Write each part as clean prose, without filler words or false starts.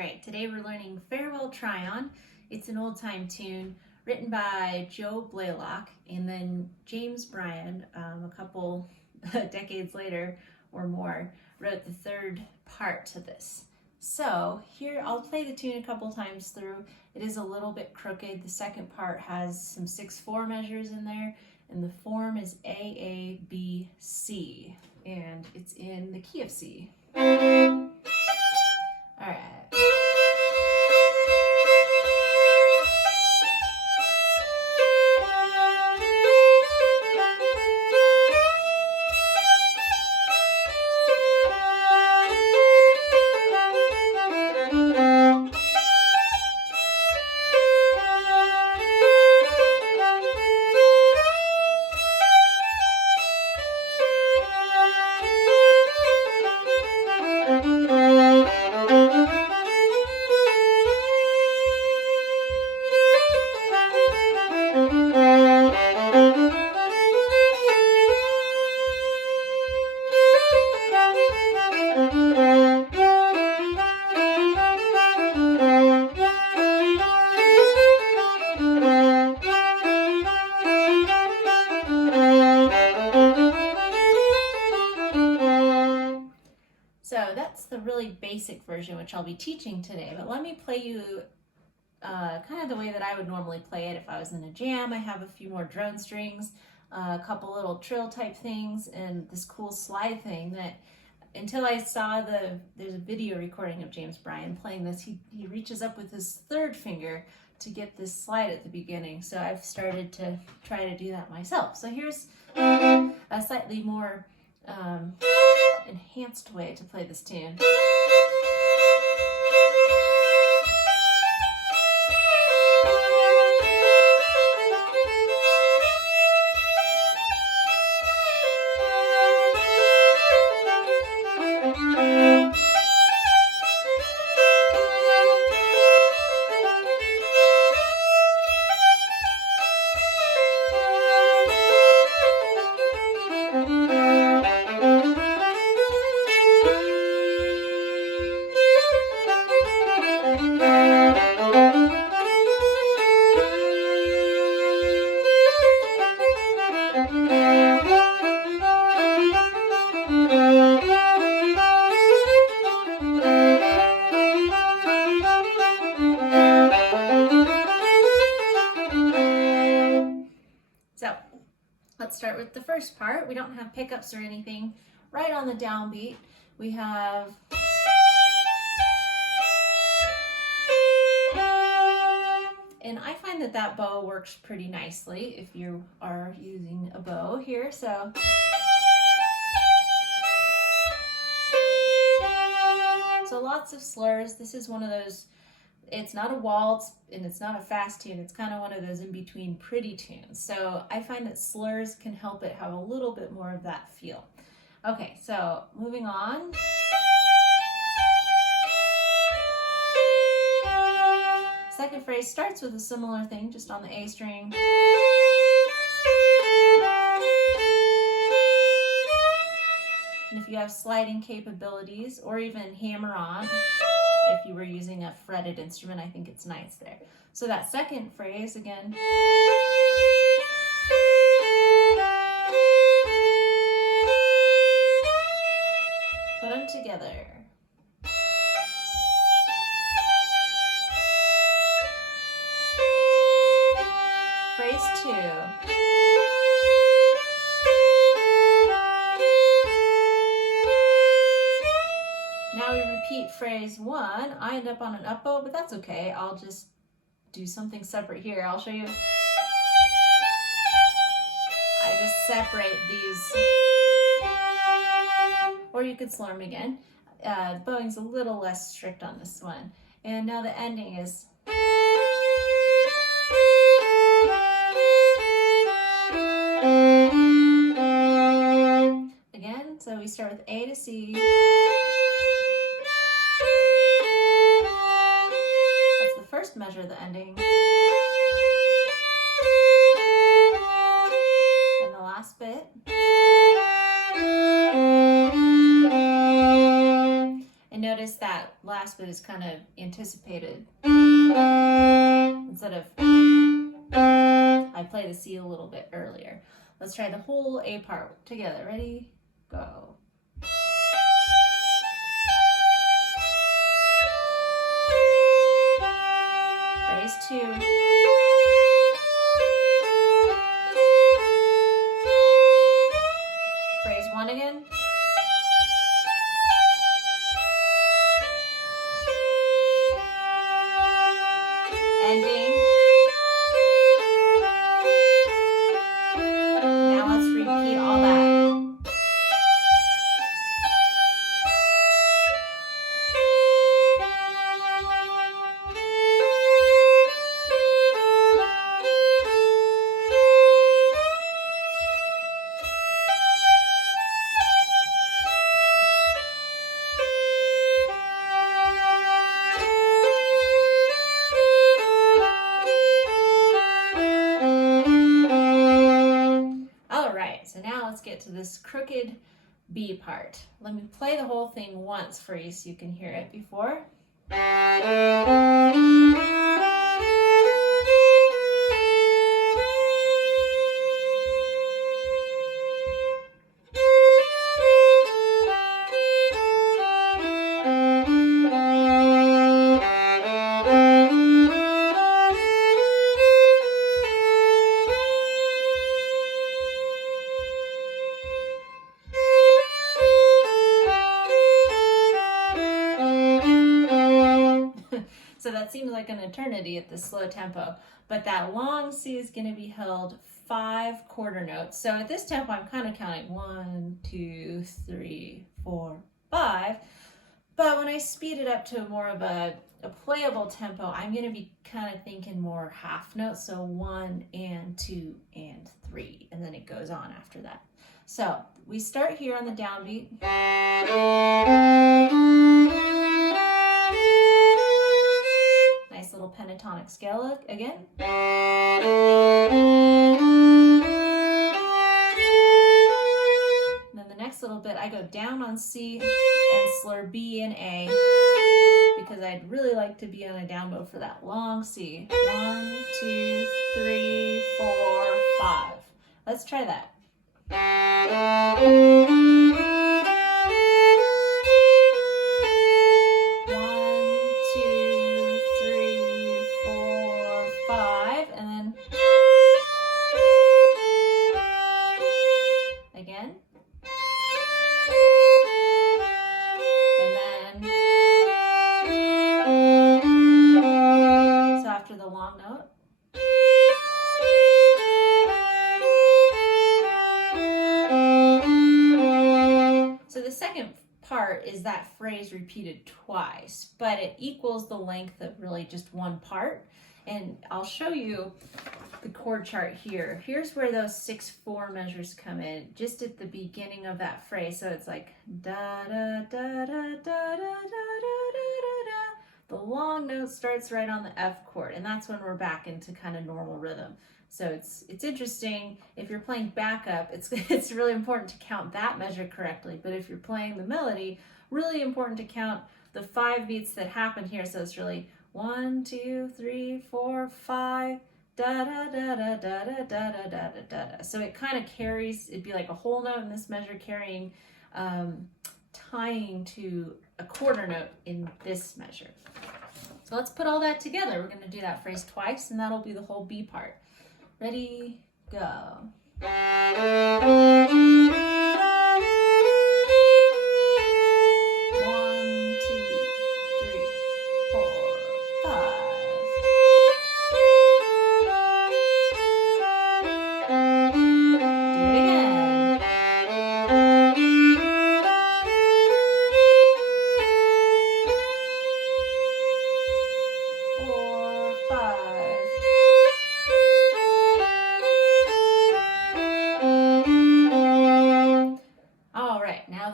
right, today we're learning Farewell Trion. It's an old-time tune written by Blaylock and then James Bryan, a couple decades later or more, wrote the third part to this. So here, I'll play the tune a couple times through. It is a little bit crooked. The second part has some 6/4 measures in there, and the form is A-A-B-C, and it's in the key of C. All right. So that's the really basic version, which I'll be teaching today, but let me play you kind of the way that I would normally play it if I was in a jam. I have a few more drone strings, a couple little trill type things, and this cool slide thing that until I saw there's a video recording of James Bryan playing this, he reaches up with his third finger to get this slide at the beginning. So I've started to try to do that myself. So here's a slightly more enhanced way to play this tune. So let's start with the first part. We don't have pickups or anything. Right on the downbeat, we have and I find that bow works pretty nicely if you are using a bow here. So lots of slurs. This is one of those, it's not a waltz and it's not a fast tune. It's kind of one of those in between pretty tunes. So I find that slurs can help it have a little bit more of that feel. Okay, so moving on. Second phrase starts with a similar thing, just on the A string. And if you have sliding capabilities or even hammer on, if you were using a fretted instrument, I think it's nice there. So that second phrase again. Put them together. Phrase 2. Now we repeat phrase 1. I end up on an up bow, but that's okay. I'll just do something separate here. I'll show you. I just separate these. Or you could slur them again. Bowing's a little less strict on this one. And now the ending is. Again, so we start with A to C. First measure the ending, and the last bit, and notice that that last bit is kind of anticipated. Instead of, I play the C a little bit earlier. Let's try the whole A part together. Ready? Go. Phrase 2. Phrase 1 again. Ending. Now let's repeat all that. So now let's get to this crooked B part. Let me play the whole thing once for you so you can hear it before. So that seems like an eternity at the slow tempo, but that long C is going to be held 5 quarter notes. So at this tempo, I'm kind of counting 1, 2, 3, 4, 5. But when I speed it up to more of a playable tempo, I'm going to be kind of thinking more half notes. So 1 and 2 and 3, and then it goes on after that. So we start here on the downbeat. Nice little pentatonic scale again. And then the next little bit, I go down on C and slur B and A because I'd really like to be on a down bow for that long C. 1, 2, 3, 4, 5. Let's try that. 5, and then again, and then so after the long note, so the second part is that phrase repeated twice, but it equals the length of really just one part. And I'll show you the chord chart here. Here's where those 6/4 measures come in, just at the beginning of that phrase. So it's like da da da da da da da da da. The long note starts right on the F chord, and that's when we're back into kind of normal rhythm. So it's interesting. If you're playing backup, it's really important to count that measure correctly. But if you're playing the melody, really important to count the 5 beats that happen here. So it's really 1, 2, 3, 4, 5, da da da da da da da da da da da. So it kind of carries. It'd be like a whole note in this measure carrying, tying to a quarter note in this measure. So let's put all that together. We're going to do that phrase twice, and that'll be the whole B part. Ready, go.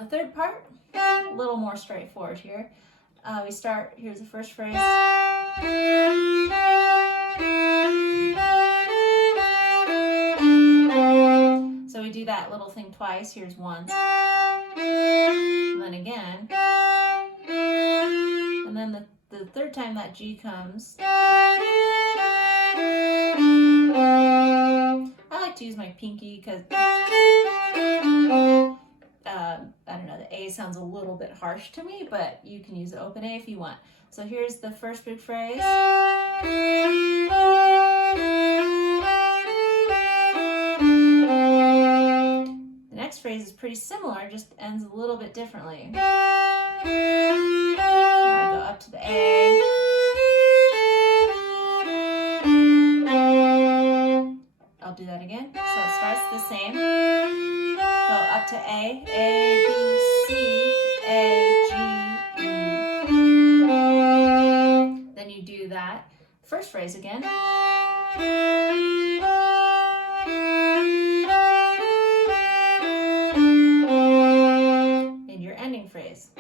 3rd part, a little more straightforward here. We start, here's the first phrase. So we do that little thing twice. Here's once, and then again. the third time that G comes, I like to use my pinky because I don't know, the A sounds a little bit harsh to me, but you can use the open A if you want. So here's the first big phrase. The next phrase is pretty similar, just ends a little bit differently. Now I go up to the A. I'll do that again. So it starts the same. Go up to A, B, C, A, G, E. Then you do that first phrase again. And your ending phrase.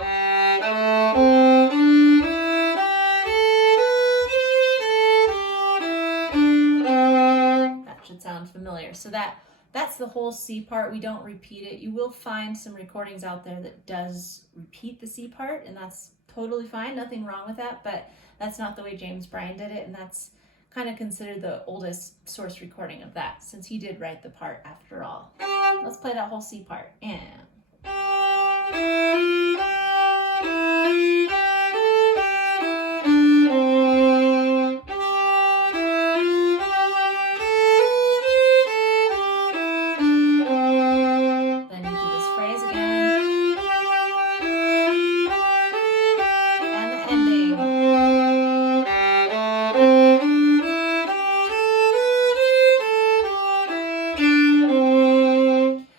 That should sound familiar. So that's the whole C part. We don't repeat it. You will find some recordings out there that does repeat the C part, and that's totally fine. Nothing wrong with that, but that's not the way James Bryan did it, and that's kind of considered the oldest source recording of that, since he did write the part after all. Let's play that whole C part. And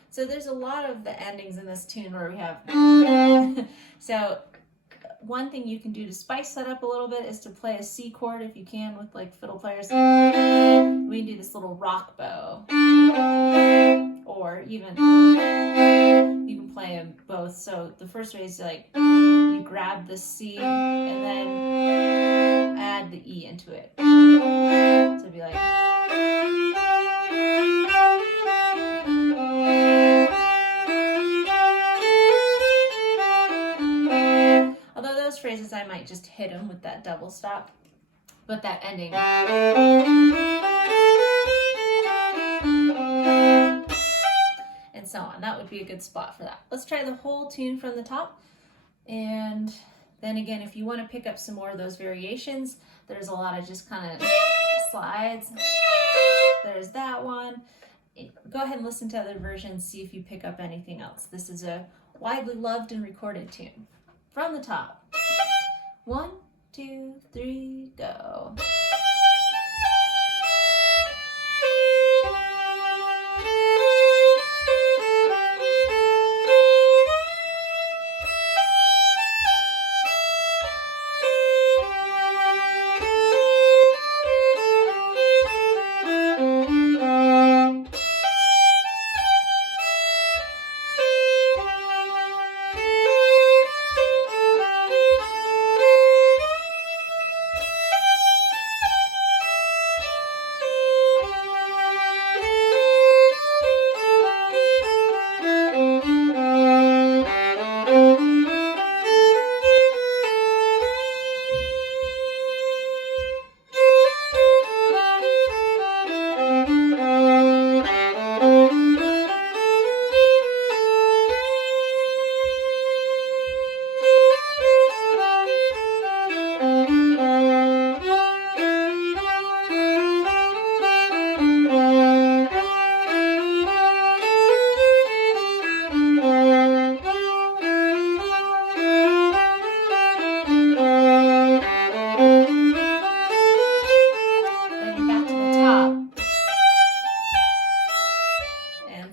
so there's a lot of the endings in this tune where we have so one thing you can do to spice that up a little bit is to play a C chord if you can with like fiddle players. We can do this little rock bow, or even you can play them both. So the first way is like you grab the C and then add the E into it. So it'd be like. Phrases I might just hit them with that double stop, but that ending and so on, that would be a good spot for that. Let's try the whole tune from the top, and then again, if you want to pick up some more of those variations, there's a lot of just kind of slides. There's that one. Go ahead and listen to other versions, see if you pick up anything else. This is a widely loved and recorded tune. From the top. 1, 2, 3, go.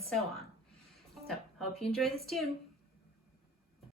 So on. So, hope you enjoy this tune.